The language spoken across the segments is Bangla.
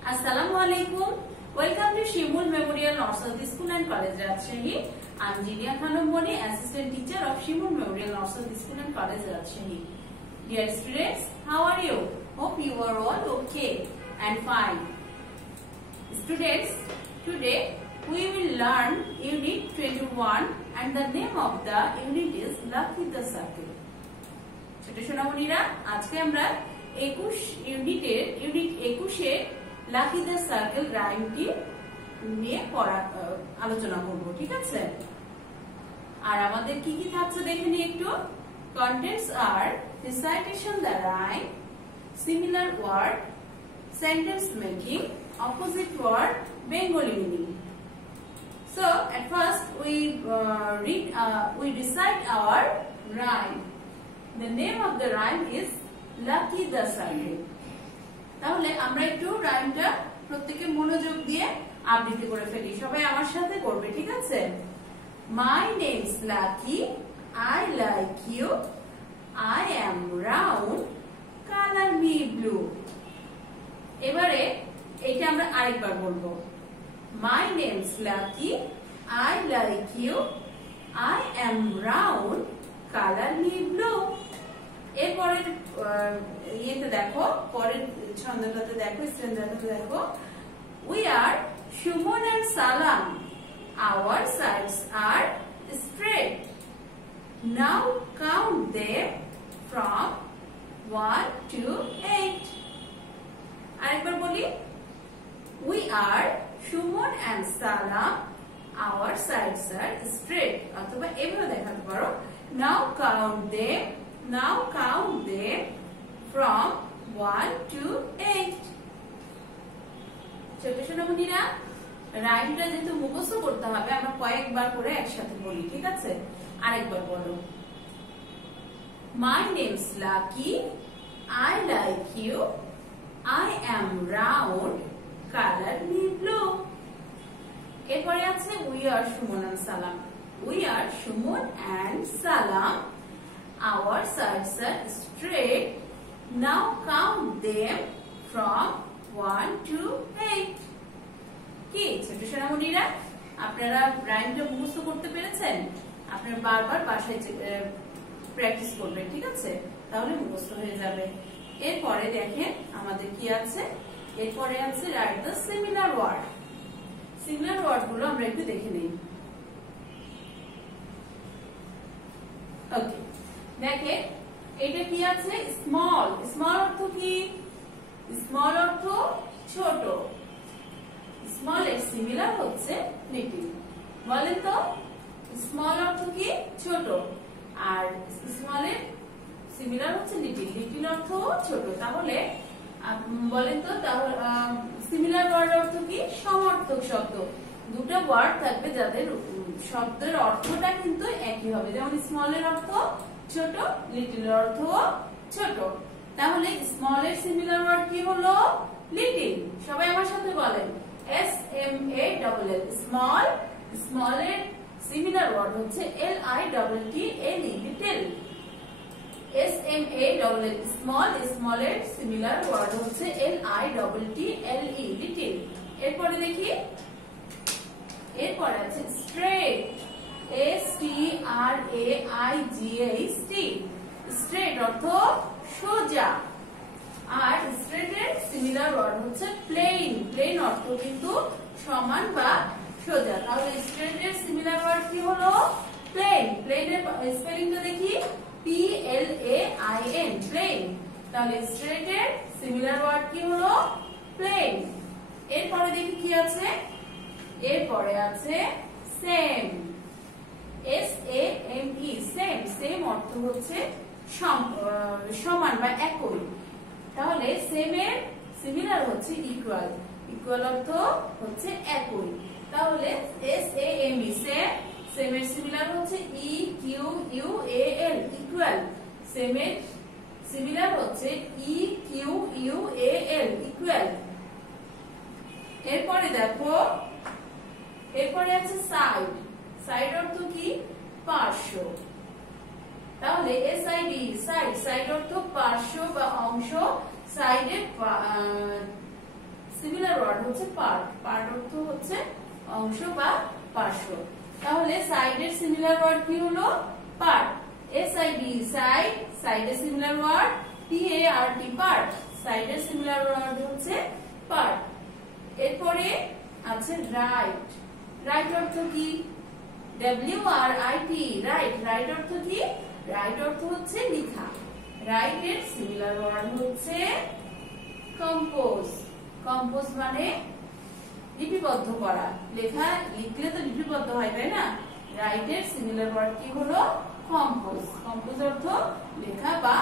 Assalamualaikum. Welcome to Shimul Memorial Nursery School and College, Rajshahi. I am Jinia Khanum Boni, Assistant Teacher of Shimul Memorial Nursery School and College, Rajshahi. Dear students, how are you? Hope you are all okay and fine. Students, today we will learn Unit 21 and the name of the unit is Lucky the Circle. ছোট সোনামণিরা, আজকে আমরা 21 ইউনিট 21 এর লাকি দ্য সার্কেল রাইমটি নিয়ে আলোচনা করব, ঠিক আছে? আর আমাদের কি কি থাকছে দেখে নিই একটু। কন্টেন্টস আর recitation the rhyme, similar word, sentence making, opposite word, Bengali meaning. So at first we recite our rhyme. The name of the rhyme is Lucky the Circle. তাহলে আমরা একটু রাইমটা প্রত্যেকে মনোযোগ দিয়ে আবৃত্তি করে ফেলি। সবাই আমার সাথে করবে, ঠিক আছে? My name's Lucky, I like you, I am round, color me blue. এবারে এটা আমরা আরেকবার বলবো। My name's Lucky, I like you, I am round, color me blue. এরপরের ইয়েতে দেখো, পরের ছন্দটাতে দেখো, স্ট্যান্ডারটাতে দেখো, we are Shumon and Salam, our sides are straight, now count them from 1 to 8. আরেকবার বলি, we are Shumon and Salam, our sides are straight. অথবা এভাবে দেখাতে পারো, now count them from 1 to 8. ছোট সোনামণিরা, রাইমটা যেহেতু মুখস্থ করতে হবে, আমরা কয়েকবার করে একসাথে বলি, ঠিক আছে? আরেকবার বলো। My name's Lucky, I like you, I am round, color me blue. এরপরে আছে we are Shumon and Salam. We are Shumon and Salam, our sides are straight, now count them from 1 to 8. কি ছোট সোনামণিরা, আপনারা রাইমটা মুখস্থ করতে পেরেছেন? আপনারা বারবার বাসায় প্র্যাকটিস করবেন, ঠিক আছে? তাহলে মুখস্থ হয়ে যাবে। এরপরে দেখেন আমাদের কি আছে, এরপরে আছে write the similar word. Similar word গুলো আমরা একটু দেখে নিই। ওকে, দেখেন এটা কি আছে, স্মল। স্মল অর্থ কি? স্মল অর্থ ছোট। স্মল এর সিমিলার হচ্ছে লিটল। বলেন তো, স্মল অর্থ কি? ছোট। আর স্মল এর সিমিলার হচ্ছে লিটল। লিটল অর্থ ছোট। তাহলে বলেন তো, তাহলে সিমিলার ওয়ার্ড অর্থ কি? সমার্থক শব্দ। দুটো ওয়ার্ড থাকবে যাদের শব্দের অর্থটা কিন্তু একই হবে। যেমন স্মল এর অর্থ ছোট, লিটল এর অর্থ ছোট। তাহলে স্মল এর সিমিলার ওয়ার্ড কি হলো? লিটল। সবাই আমার সাথে বলেন, SMALL। স্মল। স্মল এর সিমিলার ওয়ার্ড হচ্ছে LITTLE, little. SMALL small. Small এর সিমিলার ওয়ার্ড হচ্ছে LITTLE, লিটল। এরপরে দেখি, এরপরে আছে স্ট্রেট। STRAIGHT। স্ট্রেট অর্থ সোজা। আর স্ট্রেট এর সিমিলার ওয়ার্ড হচ্ছে প্লেন। প্লেন অর্থ কিন্তু সমান বা সোজা। তাহলে স্ট্রেট এর সিমিলার ওয়ার্ড কি হলো? প্লেন। প্লেন এর স্পেলিংটা দেখি, PLAIN, প্লেন। তাহলে স্ট্রেট এর সিমিলার ওয়ার্ড কি হলো? প্লেন। এরপরে দেখি কি আছে, এরপরে আছে সেম। SAME, same. সেম অর্থ হচ্ছে সমান বা একই। তাহলে সেম এর সিমিলার হচ্ছে ইকুয়াল। ইকুয়াল অর্থ হচ্ছে একই। তাহলে SAME, সেম। সেম এর সিমিলার হচ্ছে EQUAL, ইকুয়াল। সেম এর সিমিলার হচ্ছে EQUAL, ইকুয়াল। এরপরে দেখো, এরপরে আছে সাইড। সাইড অর্থ কি? পার্শ্ব। তাহলে SID, সাইড। সাইড অর্থ পার্শ্ব বা অংশ। সাইডের সিমিলার ওয়ার্ড হচ্ছে পার্ট, পার্ট অর্থ হচ্ছে অংশ বা পার্শ্ব। তাহলে সাইডের সিমিলার ওয়ার্ড কি হলো? পার্ট। SID সাইড, সাইডের সিমিলার ওয়ার্ড PART পার্ট, সাইডের সিমিলার ওয়ার্ড হচ্ছে পার্ট। এরপরে আছে রাইট। রাইট অর্থ কি? WRIT রাইট, রাইট অর্থ কি? রাইট অর্থ হচ্ছে লেখা। রাইট এর সিমিলার ওয়ার্ড হচ্ছে কম্পোজ। কম্পোজ মানে লিপিবদ্ধ করা, লেখা লিখলে তো লিপিবদ্ধ হয়, তাই না? রাইট এর সিমিলার ওয়ার্ড কি হলো? কম্পোজ। কম্পোজ অর্থ লেখা বা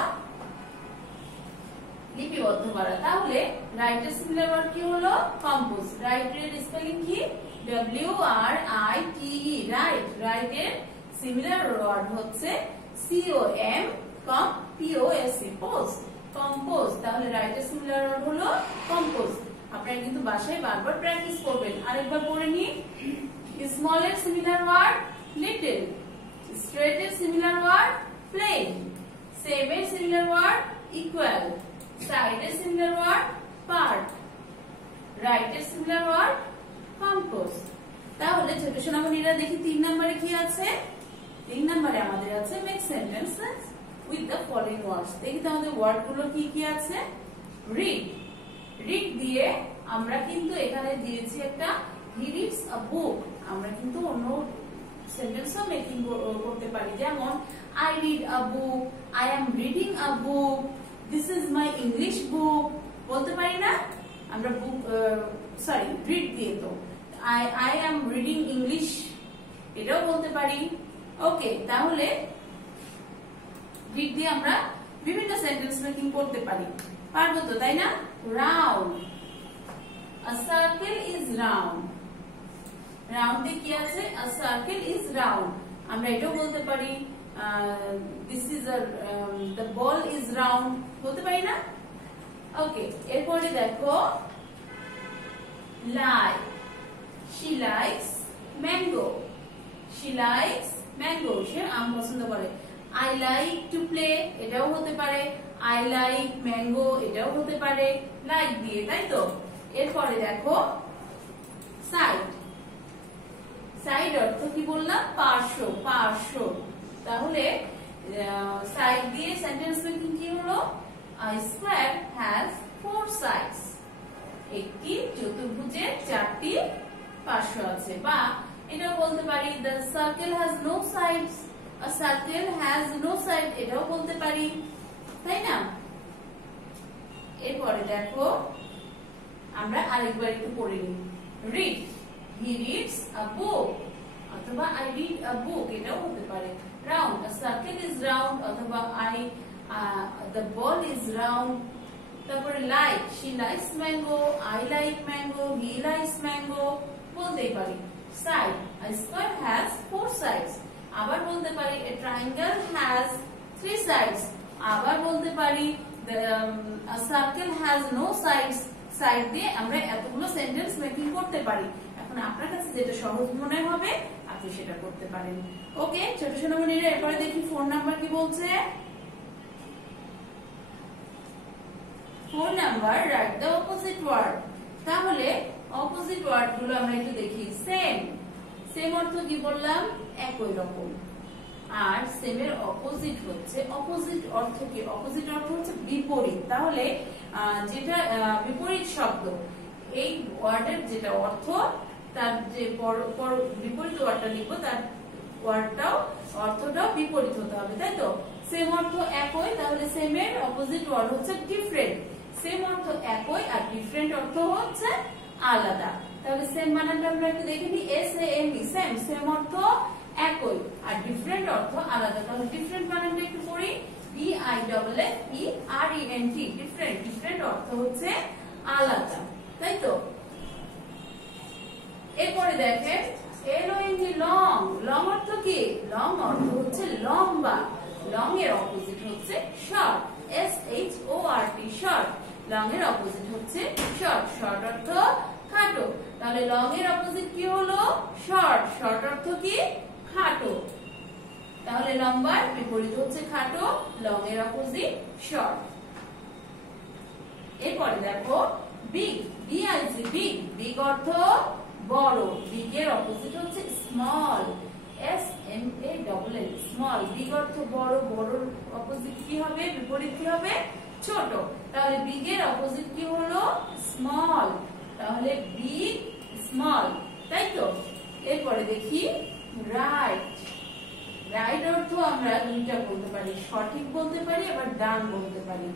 লিপিবদ্ধ করা। তাহলে রাইট এর সিমিলার ওয়ার্ড কি হলো? কম্পোজ। রাইট এর স্পেলিং কি? WRITE right. রাইট এর সিমিলার ওয়ার্ড হচ্ছে COMPOSE পোজ, কম্পোজ। তাহলে রাইট এর সিমিলার ওয়ার্ড হলো কম্পোজ। আপনারা কিন্তু বাসায় বারবার প্র্যাকটিস করবেন। আরেকবার পড়ে নিন। স্মল এর সিমিলার ওয়ার্ড লিটল, স্ট্রেট এর সিমিলার ওয়ার্ড প্লেন, সেম এর সিমিলার ওয়ার্ড ইকুয়াল, সাইড এর সিমিলার ওয়ার্ড পার্ট, রাইট এর সিমিলার ওয়ার্ড কম্পোজ। তাহলে ছোট সোনামণিরা দেখি 3 নম্বরে কি আছে? 3 নম্বরে আমাদের আছে make sentences with the following ওয়ার্ডস। দেখি তো আমাদের ওয়ার্ড গুলো কি কি আছে। রিড, রিড দিয়ে আমরা কিন্তু এখানে দিয়েছি একটা হি রিডস আ বুক। আমরা কিন্তু অন্য সেন্টেন্সও মেকিং করতে পারি, যেমন I read a book, I am reading a book, this is my English book বলতে পারি না আমরা? বুক সরি রিড দিয়ে তো I am reading English এটাও বলতে পারি। ওকে, তাহলে রিড দিয়ে আমরা বিভিন্ন সেন্টেন্স মেকিং করতে পারি, পারবো তো, তাই না? Round, a circle is round। রাউন্ডে কি আছে? a circle is round। আমরা এটাও বলতে পারি this is a the ball is round বলতে পারি না? ওকে, এরপরে দেখো লাই, she likes mango, she likes mango, সে আম পছন্দ করে। I like to play এটাও হতে পারে, I like mango এটাও হতে পারে লাইক দিয়ে, তাই তো? এরপরে দেখো সাইড, সাইড অর্থ কি বললাম? পার্শ্ব, পার্শ্ব। তাহলে সাইড দিয়ে সেন্টেন্স মেকিং কি হলো? A square has 4 sides, একটি চতুর্ভুজের 4টি পার্শ্ব আছে। বা এটাও বলতে পারি the circle has no sides, a circle has no side এটাও বলতে পারি, তাই না? এরপরে দেখো আমরা আরেকবার একটু পড়ে নিই। Read, he reads a book অথবা I read a book এটাও হতে পারে। Round, a circle is round অথবা the ball is round। তারপরে like, she likes mango, I like mango, he likes mango বলতেই পারি। Side, a square has 4 sides আবার বলতে পারি। a triangle has 3 sides আবার বলতে পারি। a circle has no sides, side দিয়ে আমরা এতগুলো সেন্টেন্স মেকিং করতে পারি। এখন আপনার কাছে যেটা সহজ মনে হবে আপনি সেটা করতে পারেন। ওকে ছোট সোনামণিরা, এরপরে দেখি 4 নাম্বার কি বলছে। 4 number write the opposite word. তাহলে অপোজিট ওয়ার্ড গুলো আমরা একটু দেখি। সেম, সেম অর্থ কি বললাম? একই রকম। আর সেম এর অপোজিট হচ্ছে, অপোজিট অর্থ কি? অপোজিট অর্থ হচ্ছে বিপরীত। তাহলে যেটা বিপরীত শব্দ, এই ওয়ার্ডের যেটা অর্থ তার যে বিপরীত ওয়ার্ডটা লিখবো তার ওয়ার্ডটাও অর্থটাও বিপরীত হতে হবে, তাই তো? সেম অর্থ একই, তাহলে সেম এর অপোজিট ওয়ার্ড হচ্ছে ডিফারেন্ট। সেম অর্থ একই আর ডিফারেন্ট অর্থ হচ্ছে আলাদা। তাহলে সেম বানানটা আমরা একটু দেখে নিই। SAME সেম, সেম অর্থ একই আর ডিফারেন্ট অর্থ আলাদা। তাহলে ডিফারেন্ট বানানটা একটু পড়ি। DIFFERENT ডিফারেন্ট, ডিফারেন্ট অর্থ হচ্ছে আলাদা, তাই তো? এরপরে দেখেন LONG লং, লং অর্থ কি? লং অর্থ হচ্ছে লম্বা। লং এর অপোজিট হচ্ছে শর্ট। SHORT শর্ট, লং এর অপোজিট হচ্ছে শর্ট। শর্ট অর্থ খাটো। তাহলে লং এর অপোজিট কি হলো? শর্ট। শর্ট অর্থ কি? খাটো। তাহলে লম্বার বিপরীত হচ্ছে খাটো, লং এর অপোজিট শর্ট। এরপরে দেখো বিগ, বিআইজি বিগ, বিগ অর্থ বড়, বিগ এর অপোজিট হচ্ছে স্মল, SMALL, স্মল। বিগ অর্থ বড়, বড়র অপোজিট কি হবে, বিপরীত কি হবে, ছোট। তাহলে বিগ এর অপোজিট কি হলো, স্মল। তাহলে বিগ স্মল, তাই তো। এরপরে দেখি রাইট। রাইট অর্থ আমরা দুইটা বলতে পারি, সঠিক বলতে পারি আবার ডান বলতে পারি।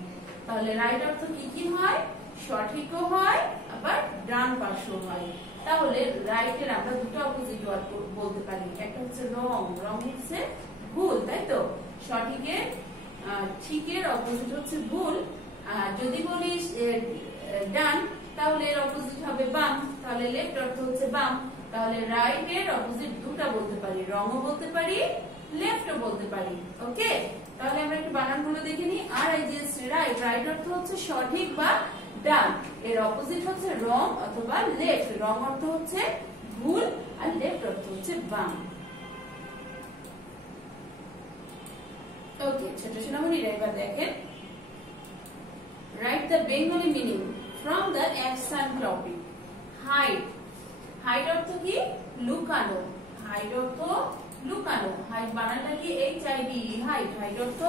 তাহলে রাইট অর্থ কি কি হয়, সঠিকও হয় আবার ডান পাশেও হয়। তাহলে রাইটের আমরা দুটো অপোজিট ওয়ার্ড বলতে পারি, একটা হচ্ছে রং, রং হচ্ছে ভুল, তাই তো। সঠিকের ঠিকের অপোজিট হচ্ছে ভুল। যদি বলিস ডান তাহলে এর অপোজিট হবে বাম, তাহলে লেফট অর্থ হচ্ছে বাম। তাহলে রাইট এর অপোজিট দুটো বলতে পারি, রংও বলতে পারি লেফটও বলতে পারি। ওকে, তাহলে আমরা একটু বানানগুলো দেখে নিই। RIGHT রাইট, রাইট অর্থ হচ্ছে সঠিক বা ডান, এর অপোজিট হচ্ছে রং অথবা লেফট। রং অর্থ হচ্ছে ভুল আর লেফট অর্থ হচ্ছে বাম। ওকে ছোট সোনামণিরা, এবার দেখেন write the Bengali meaning from the action topic. Hide, hide অর্থ কি, লুকানো, হাইড অর্থ লুকানো। হাইড বানানটা কি HID, হাইড, হাইড অর্থ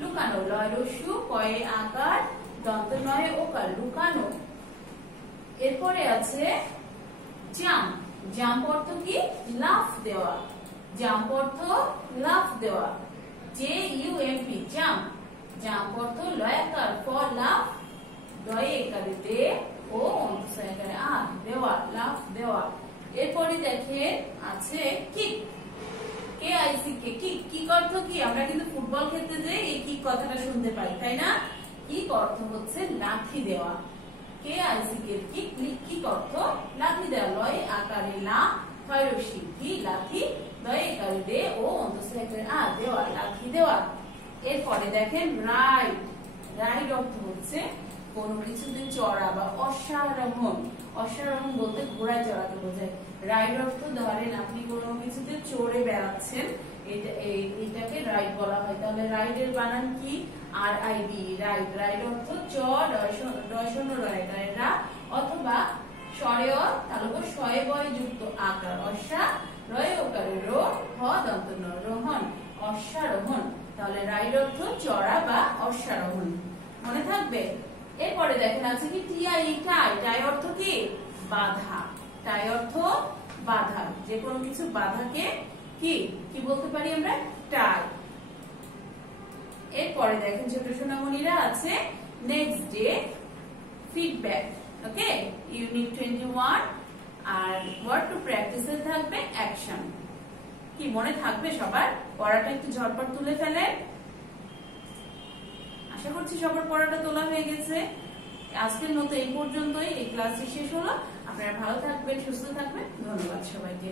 লুকানো। লয় রস্যু, কয়ে আকার, দন্ত নয়ে ওকার, লুকানো। এরপরে আছে জাম্প, জাম্প অর্থ কি, লাফ দেওয়া, জাম্প অর্থ লাফ দেওয়া। JUMP জাম্প, জাম্প অর্থ লয়াকার ফর লাফ, দয়ে একারে দে ও অন্তঃসয় একারে আ, দেওয়া, লাফ দেওয়া। এরপরে দেখেন আছে কিক, KICK কিক। কিক অর্থ কি, আমরা কিন্তু ফুটবল খেলতে যাই এই কিক কথাটা শুনতে পাই, তাই না। কিক অর্থ হচ্ছে লাথি দেওয়া, KICK কিক, কিক অর্থ লাথি দেওয়া। লয় আকারে লা, হয় রস্যি কি, লাথি, দয়ে একারে দে ও অন্তঃসয় একারে আ, দেওয়া, লাথি দেওয়া। এরপরে দেখেন রাইড, রাইড অর্থ হচ্ছে কোনো কিছুতে চড়া বা অশ্বারোহণ। অশ্বারোহণ বলতে ঘোড়ায় চড়াতে বোঝায়। রাইড অর্থ ধরেন আপনি কোনো কিছুতে চড়ে বেড়াচ্ছেন, এটাকে রাইড বলা হয়। তাহলে রাইডের বানান কি, RID রাইড। রাইড অর্থ চ ডয়শন রয়টা অথবা স্বরেয় তালব্য শয়ে বয় যুক্ত আকার, অশ্বা রয় ওকারে রো, হ দন্ত ন, রোহন, অশ্বারোহণ। তাহলে রাইড অর্থ চড়া বা অশ্বারোহণ, মনে থাকবে। এরপরে দেখেন আছে কি TIE, টাই, টাই অর্থ কি, বাধা, টাই অর্থ বাধা। যে কোনো কিছু বাধাকে কি কি বলতে পারি আমরা, টাই। এরপরে দেখেন ছোট সোনামণিরা আছে নেক্সট ডে ফিডব্যাক। ওকে, ইউনিট 21 আর ওয়ার্ড টু প্র্যাকটিস এ থাকবে অ্যাকশন। কি মনে থাকবে সবার? পড়াটা একটু ঝটপট তুলে ফেলেন। আশা করছি সবার পড়াটা তোলা হয়ে গেছে। আজকের মতো এই পর্যন্তই, এই ক্লাসটি শেষ হলো। আপনারা ভালো থাকবেন, সুস্থ থাকবেন। ধন্যবাদ সবাইকে।